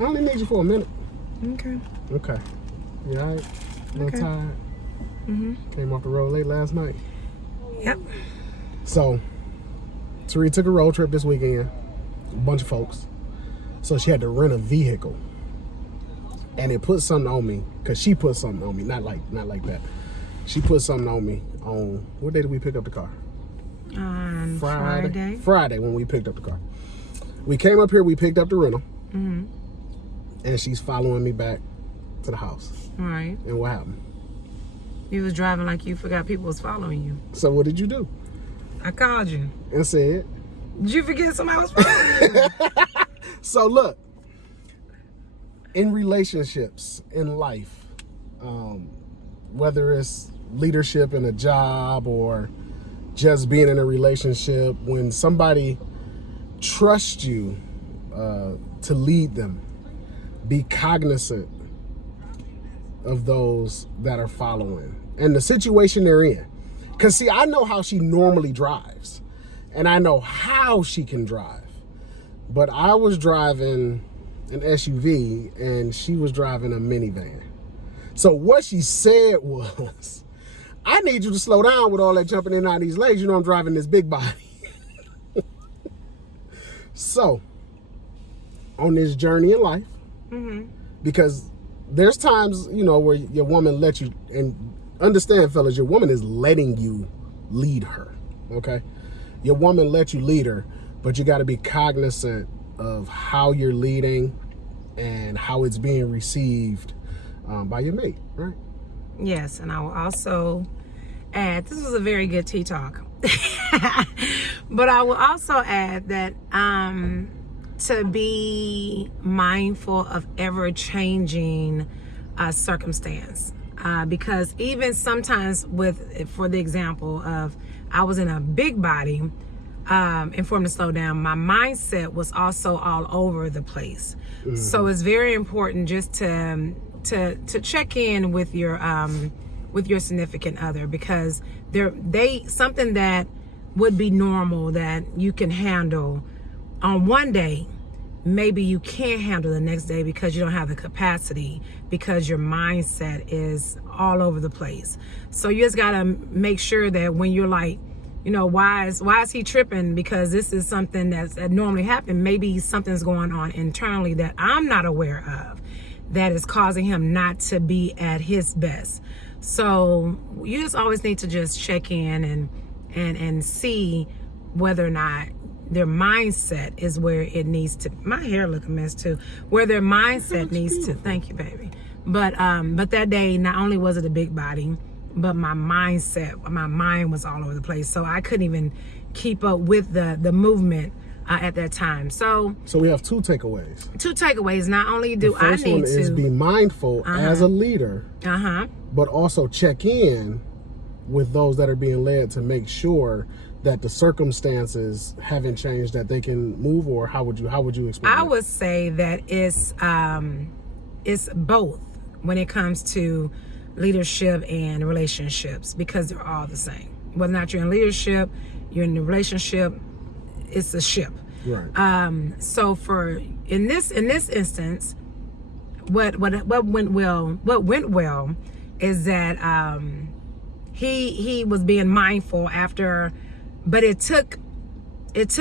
I only need you for a minute. Okay. Okay. You all right? A little Okay. tired? Mm-hmm. Came off the road late last night. Yep. So, Tari took a road trip this weekend. A bunch of folks. So she had to rent a vehicle. And it put something on me. Because she put something on me. Not like that. She put something on me on... What day did we pick up the car? On Friday. Friday when we picked up the car. We came up here. We picked up the rental. Mm-hmm. And she's following me back to the house. All right. And what happened? You was driving like you forgot people was following you. So what did you do? I called you. And said... Did you forget somebody was following you? So look, in relationships, in life, whether it's leadership in a job or just being in a relationship, when somebody trusts you to lead them, be cognizant of those that are following and the situation they're in. Because see, I know how she normally drives and I know how she can drive. But I was driving an SUV and she was driving a minivan. So what she said was, I need you to slow down with all that jumping in and out of these lanes. You know I'm driving this big body. So, on this journey in life, because there's times, you know, where your woman lets you, and understand, fellas, your woman is letting you lead her, okay? Your woman lets you lead her, but you got to be cognizant of how you're leading and how it's being received by your mate, right? Yes, and I will also add, this was a very good tea talk. But I will also add that to be mindful of ever-changing circumstance. Because even sometimes for the example of, I was in a big body, and for him to slow down, my mindset was also all over the place. Mm-hmm. So it's very important just to check in with your significant other, because something that would be normal that you can handle on one day, maybe you can't handle the next day because you don't have the capacity, because your mindset is all over the place. So you just gotta make sure that when you're like, you know, why is he tripping? Because this is something that normally happen. Maybe something's going on internally that I'm not aware of that is causing him not to be at his best. So you just always need to just check in and see whether or not their mindset is where it needs to. My hair look a mess too. Where their mindset needs to. Thank you, baby. But that day, not only was it a big body, but my mindset, my mind was all over the place. So I couldn't even keep up with the movement at that time. So we have two takeaways. Not only do I need to. The first one is be mindful as a leader, but also check in with those that are being led to make sure that the circumstances haven't changed, that they can move. Or how would you explain I would say that it's both when it comes to leadership and relationships, because they're all the same. Whether or not you're in leadership, you're in a relationship, it's a ship. Right. So in this instance, what went well is that he was being mindful after, but it took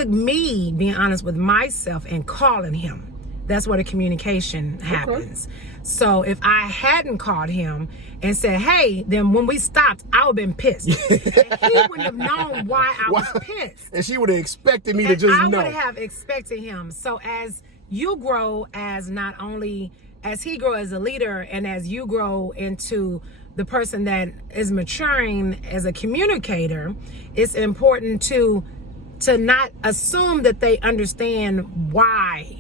me being honest with myself and calling him. That's where the communication happens. Okay. So if I hadn't called him and said, hey, then when we stopped, I would have been pissed. And he wouldn't have known why I was pissed. And she would have expected me to just know. I would have expected him. So as you grow, as not only as he grow as a leader, and as you grow into the person that is maturing as a communicator, it's important to not assume that they understand why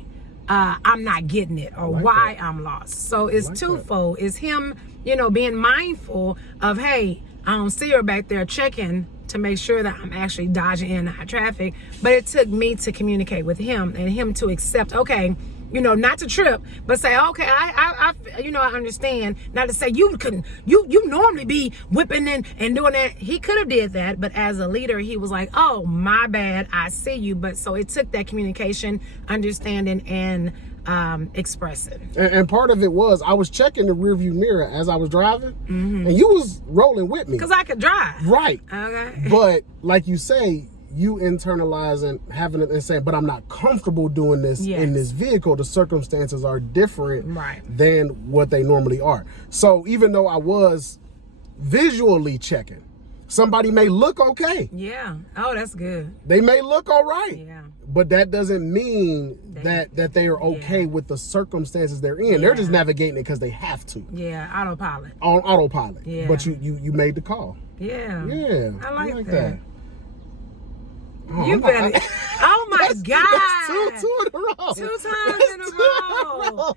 I'm not getting it, or why I'm lost. So it's twofold. It's him, being mindful of, hey, I don't see her back there, checking to make sure that I'm actually dodging in high traffic. But it took me to communicate with him and him to accept, okay, not to trip, but say, okay, I understand. Not to say you normally be whipping and doing that. He could have did that, but as a leader, he was like, oh, my bad, I see you. But so it took that communication, understanding, and expressing. And part of it was I was checking the rearview mirror as I was driving, and you was rolling with me. Because I could drive. Right. Okay. But like you say, you internalizing, having it and saying, but I'm not comfortable doing this in this vehicle. The circumstances are different than what they normally are. So even though I was visually checking, somebody may look okay. Yeah. Oh, that's good. They may look all right. Yeah. But that doesn't mean that they are okay with the circumstances they're in. They're just navigating it because they have to. Yeah, autopilot. On autopilot. Yeah. But you made the call. Yeah. Yeah. I like that. Oh, you better. Oh my God. Two in a row. 2 times in a row.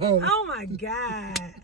Oh my God.